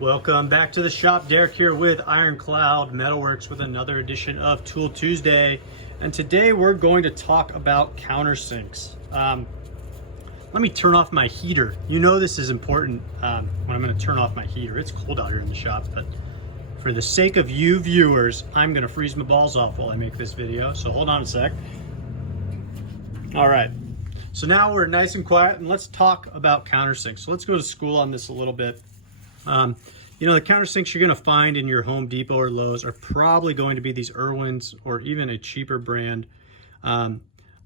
Welcome back to the shop. Derek here with Ironclad Metalworks with another edition of Tool Tuesday. And today we're going to talk about countersinks. Let me turn off my heater. You know this is important when I'm going to turn off my heater. It's cold out here in the shop, but for the sake of you viewers, I'm going to freeze my balls off while I make this video. So hold on a sec. All right. So now we're nice and quiet, and let's talk about countersinks. So let's go to school on this a little bit. You know, the countersinks you're going to find in your Home Depot or Lowe's are probably going to be these Irwins or even a cheaper brand.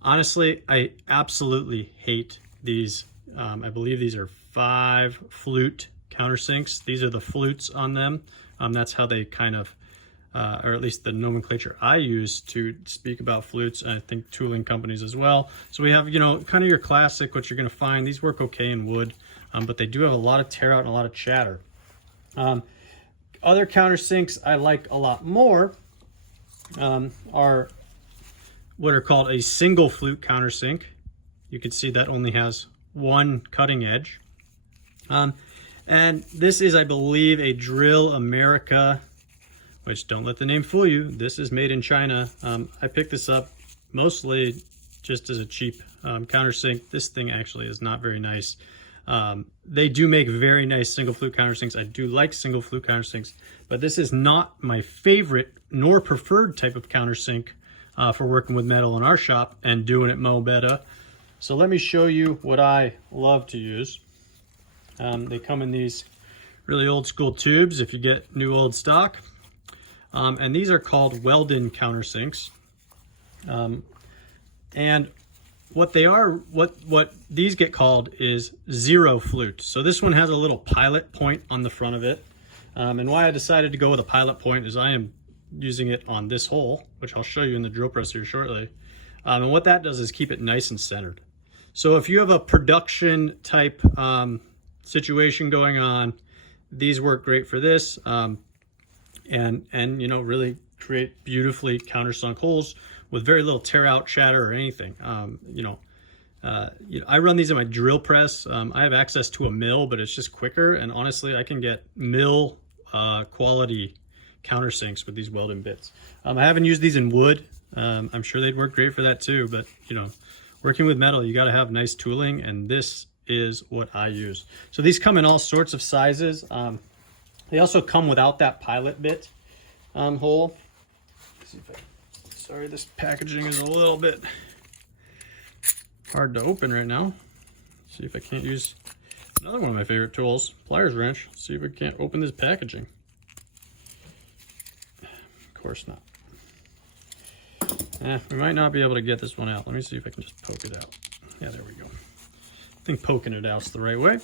Honestly, I absolutely hate these. I believe these are 5-flute countersinks. These are the flutes on them. That's how they kind of, or at least the nomenclature I use to speak about flutes, and I think tooling companies as well. So we have, you know, kind of your classic, what you're going to find. These work okay in wood, but they do have a lot of tear out and a lot of chatter. Other countersinks I like a lot more are what are called a single flute countersink. You can see that only has one cutting edge. And this is, I believe, a Drill America, which don't let the name fool you. This is made in China. I picked this up mostly just as a cheap countersink. This thing actually is not very nice. They do make very nice single flute countersinks. I do like single flute countersinks, but this is not my favorite nor preferred type of countersink for working with metal in our shop and doing it mo better. So let me show you what I love to use. They come in these really old school tubes if you get new old stock. And these are called Weldon countersinks. And what they are, what these get called is Zero Flute. So this one has a little pilot point on the front of it. And why I decided to go with a pilot point is I am using it on this hole, which I'll show you in the drill press here shortly. And what that does is keep it nice and centered. So if you have a production type situation going on, these work great for this. And you know, really create beautifully countersunk holes with very little tear out, chatter, or anything. You know, I run these in my drill press. I have access to a mill, but it's just quicker. And honestly, I can get mill quality countersinks with these Weldon bits. I haven't used these in wood. I'm sure they'd work great for that too. But you know, working with metal, you got to have nice tooling, and this is what I use. So these come in all sorts of sizes. They also come without that pilot bit hole. Let's see if I, sorry, this packaging is a little bit hard to open right now. Let's see if I can't use another one of my favorite tools, pliers wrench. Let's see if I can't open this packaging. Of course not. We might not be able to get this one out. Let me see if I can just poke it out. Yeah, there we go. I think poking it out's the right way.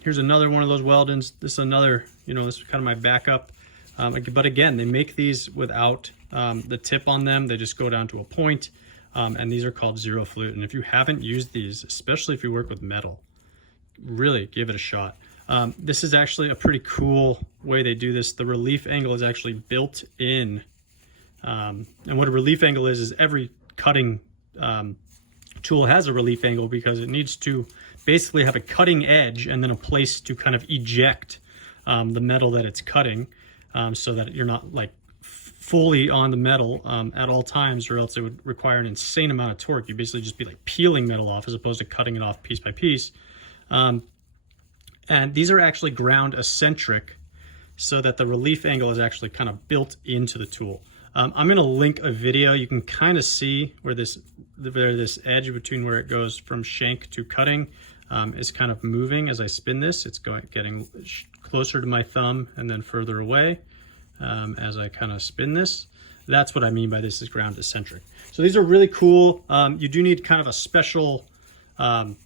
Here's another one of those Weldons. This is another, you know, this is kind of my backup. But again, they make these without the tip on them. They just go down to a point. And these are called Zero Flute. And if you haven't used these, especially if you work with metal, really give it a shot. This is actually a pretty cool way they do this. The relief angle is actually built in. And what a relief angle is every cutting tool has a relief angle because it needs to basically have a cutting edge and then a place to kind of eject the metal that it's cutting, so that you're not like fully on the metal at all times, or else it would require an insane amount of torque. You basically just be like peeling metal off as opposed to cutting it off piece by piece. And these are actually ground eccentric so that the relief angle is actually kind of built into the tool. I'm going to link a video. You can kind of see where this edge between where it goes from shank to cutting is kind of moving as I spin this. It's getting closer to my thumb and then further away as I kind of spin this. That's what I mean by this is ground eccentric. So these are really cool. You do need kind of a special tool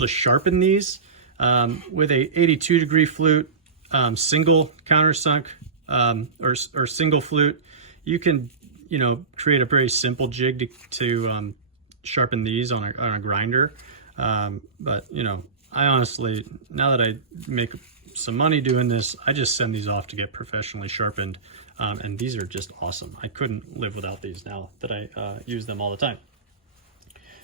to sharpen these. With a 82-degree flute, single countersunk, or single flute, you can, you know, create a very simple jig to sharpen these on a grinder. But you know, I honestly, now that I make some money doing this, I just send these off to get professionally sharpened. And these are just awesome. I couldn't live without these now that I use them all the time.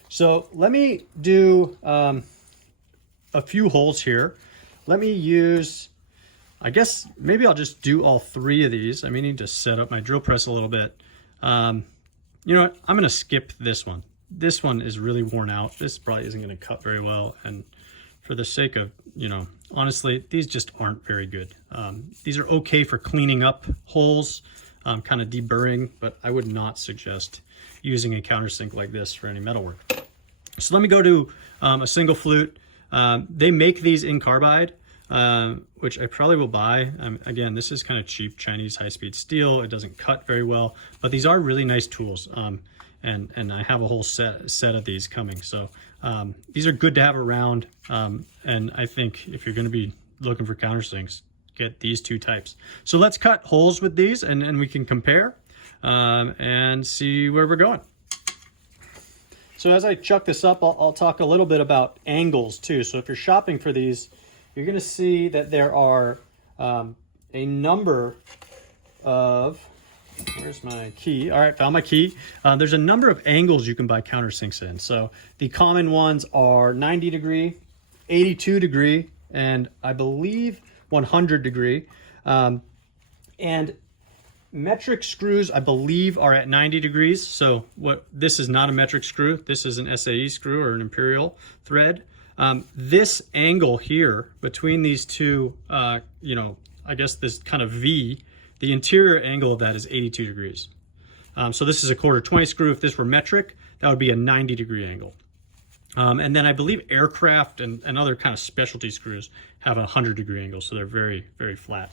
So let me do a few holes here. let me use, I guess maybe I'll just do all 3 of these. I may need to set up my drill press a little bit. You know what? I'm going to skip this one. This one is really worn out. This probably isn't going to cut very well. And for the sake of, you know, honestly, these just aren't very good. These are okay for cleaning up holes, kind of deburring, but I would not suggest using a countersink like this for any metal work. So let me go to a single flute. They make these in carbide, which I probably will buy. Again, this is kind of cheap Chinese high-speed steel. It doesn't cut very well, but these are really nice tools. And I have a whole set of these coming. So these are good to have around. And I think if you're going to be looking for countersinks, get these 2 types. So let's cut holes with these and we can compare and see where we're going. So as I chuck this up, I'll talk a little bit about angles too. So if you're shopping for these, you're going to see that there are a number of, where's my key? All right, found my key. There's a number of angles you can buy countersinks in. So the common ones are 90 degree, 82 degree, and I believe 100 degree. And metric screws, I believe, are at 90 degrees. So this is not a metric screw. This is an SAE screw or an imperial thread. This angle here between these 2, you know, I guess this kind of V, the interior angle of that is 82 degrees. So this is a 1/4-20 screw. If this were metric, that would be a 90 degree angle. And then I believe aircraft and other kind of specialty screws have a 100 degree angle. So they're very, very flat.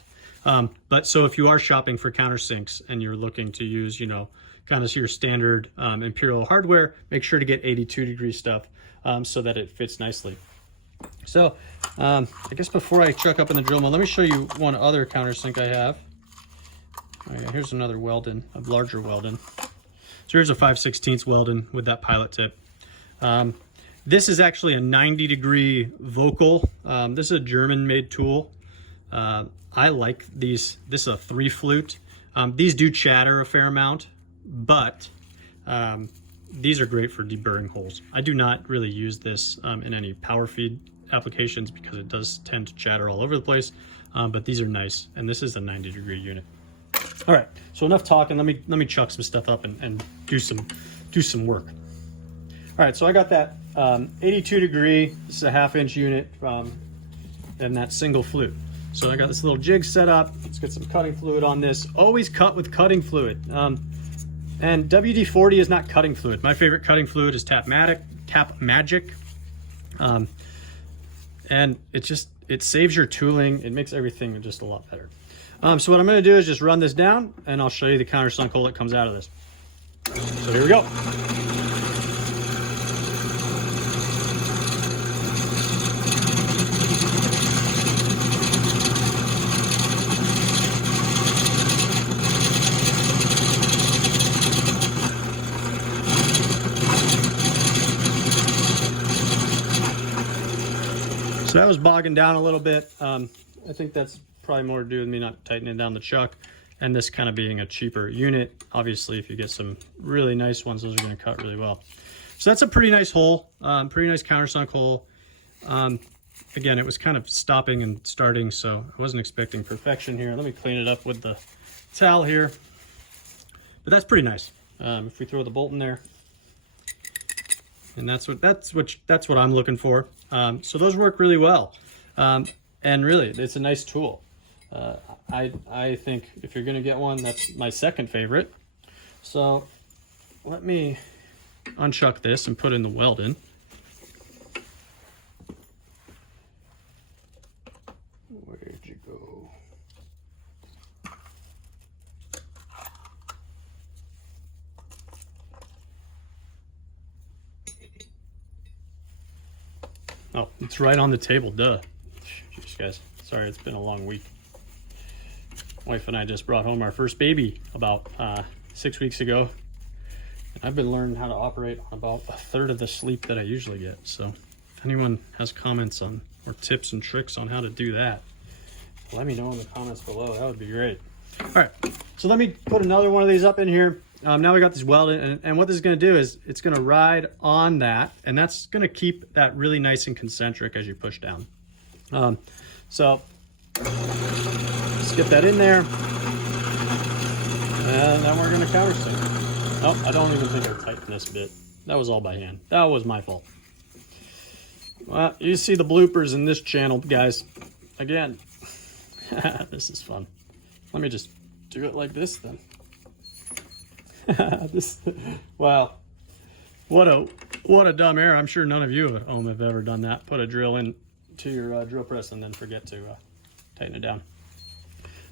But so if you are shopping for countersinks and you're looking to use, you know, kind of your standard imperial hardware, make sure to get 82 degree stuff so that it fits nicely. So I guess before I chuck up in the drill mill, let me show you one other countersink I have. Okay, here's another Weldon, a larger Weldon. So here's a 5/16 Weldon with that pilot tip. This is actually a 90 degree vocal. This is a German made tool. I like these. This is a 3 flute. These do chatter a fair amount, but these are great for deburring holes. I do not really use this in any power feed applications because it does tend to chatter all over the place, but these are nice, and this is a 90 degree unit. All right, so enough talking. Let me chuck some stuff up and do some work. All right, so I got that 82 degree. This is a 1/2 inch unit and that single flute. So I got this little jig set up. Let's get some cutting fluid on this. Always cut with cutting fluid. And WD-40 is not cutting fluid. My favorite cutting fluid is Tap Magic. And it saves your tooling. It makes everything just a lot better. So what I'm going to do is just run this down, and I'll show you the countersunk hole that comes out of this. So here we go. So that was bogging down a little bit. I think that's probably more to do with me not tightening down the chuck and this kind of being a cheaper unit. Obviously, if you get some really nice ones, those are going to cut really well. So that's a pretty nice hole, pretty nice countersunk hole. Again, it was kind of stopping and starting, so I wasn't expecting perfection here. Let me clean it up with the towel here. But that's pretty nice. If we throw the bolt in there, and that's what I'm looking for. So those work really well, and really, it's a nice tool. I think if you're going to get one, that's my second favorite. So let me unchuck this and put in the Weldon. Where'd you go? Oh, it's right on the table, duh. Jeez, guys, sorry, it's been a long week. Wife and I just brought home our first baby about 6 weeks ago. And I've been learning how to operate on about 1/3 of the sleep that I usually get. So if anyone has comments on or tips and tricks on how to do that, let me know in the comments below. That would be great. All right, so let me put another one of these up in here. Now we got this welded, and what this is going to do is it's going to ride on that, and that's going to keep that really nice and concentric as you push down. So let's get that in there. And then we're gonna countersink. Oh, I don't even think I tightened this bit. That was all by hand. That was my fault. Well, you see the bloopers in this channel, guys. Again, this is fun. Let me just do it like this then. Wow. What a dumb error. I'm sure none of you at home have ever done that. Put a drill in to your drill press and then forget to tighten it down.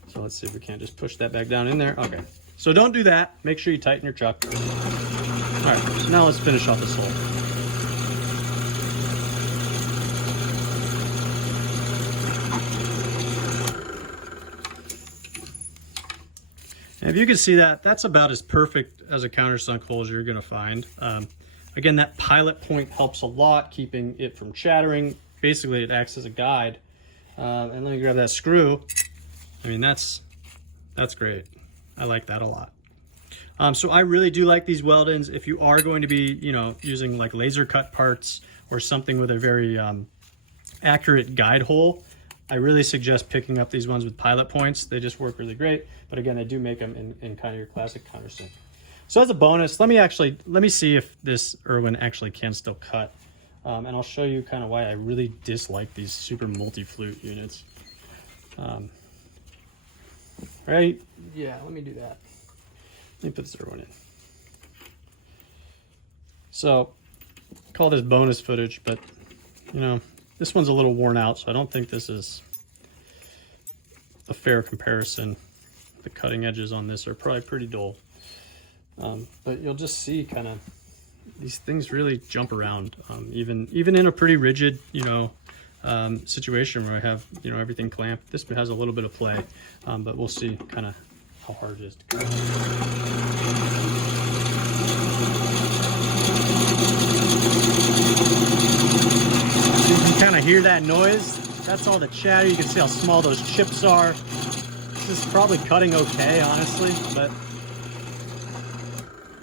So let's see if we can't just push that back down in there. Okay. So don't do that. Make sure you tighten your chuck. All right. So now let's finish off this hole. And if you can see that, that's about as perfect as a countersunk hole as you're going to find. Again, that pilot point helps a lot, keeping it from chattering. Basically, it acts as a guide. And let me grab that screw. I mean, that's great. I like that a lot. So I really do like these weld-ins. If you are going to be, using like laser cut parts or something with a very accurate guide hole, I really suggest picking up these ones with pilot points. They just work really great. But again, I do make them in kind of your classic countersink. So as a bonus, let me see if this Irwin actually can still cut. And I'll show you kind of why I really dislike these super multi-flute units. Right? Yeah, let me do that. Let me put this Irwin in. So, call this bonus footage, but this one's a little worn out, so I don't think this is a fair comparison. The cutting edges on this are probably pretty dull. But you'll just see kind of these things really jump around, even in a pretty rigid, situation where I have, everything clamped. This has a little bit of play, but we'll see kind of how hard it is to cut. You can kind of hear that noise. That's all the chatter. You can see how small those chips are. This is probably cutting okay, honestly, but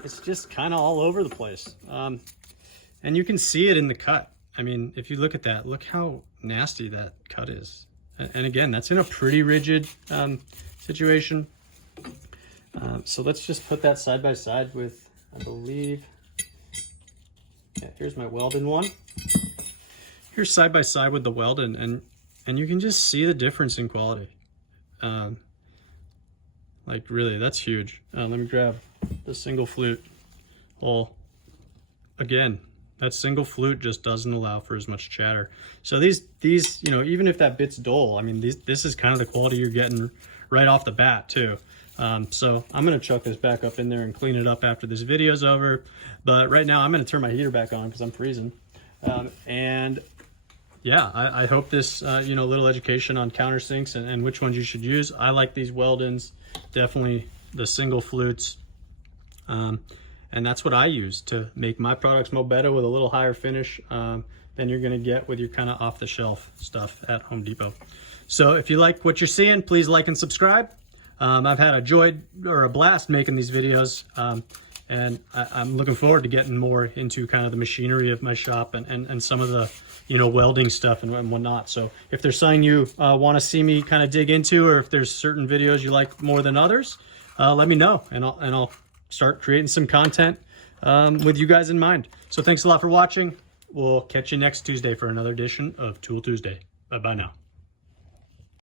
it's just kind of all over the place. And you can see it in the cut. I mean, if you look at that, look how nasty that cut is. And again, that's in a pretty rigid situation. So let's just put that side by side with, I believe, yeah, here's my welded one. Here's side by side with the welded, and you can just see the difference in quality. Like really, that's huge. Let me grab the single flute hole. Again, that single flute just doesn't allow for as much chatter. So these, even if that bit's dull, I mean, this is kind of the quality you're getting right off the bat too. So I'm gonna chuck this back up in there and clean it up after this video's over. But right now I'm gonna turn my heater back on because I'm freezing. And yeah, I hope this, little education on countersinks and which ones you should use. I like these weld-ins, definitely the single flutes. And that's what I use to make my products mo better with a little higher finish than you're gonna get with your kind of off-the-shelf stuff at Home Depot. So if you like what you're seeing, please like and subscribe. I've had a joy or a blast making these videos, and I'm looking forward to getting more into kind of the machinery of my shop and some of the welding stuff and whatnot. So if there's something you want to see me kind of dig into, or if there's certain videos you like more than others, let me know, and I'll start creating some content with you guys in mind. So thanks a lot for watching. We'll catch you next Tuesday for another edition of Tool Tuesday. Bye-bye now.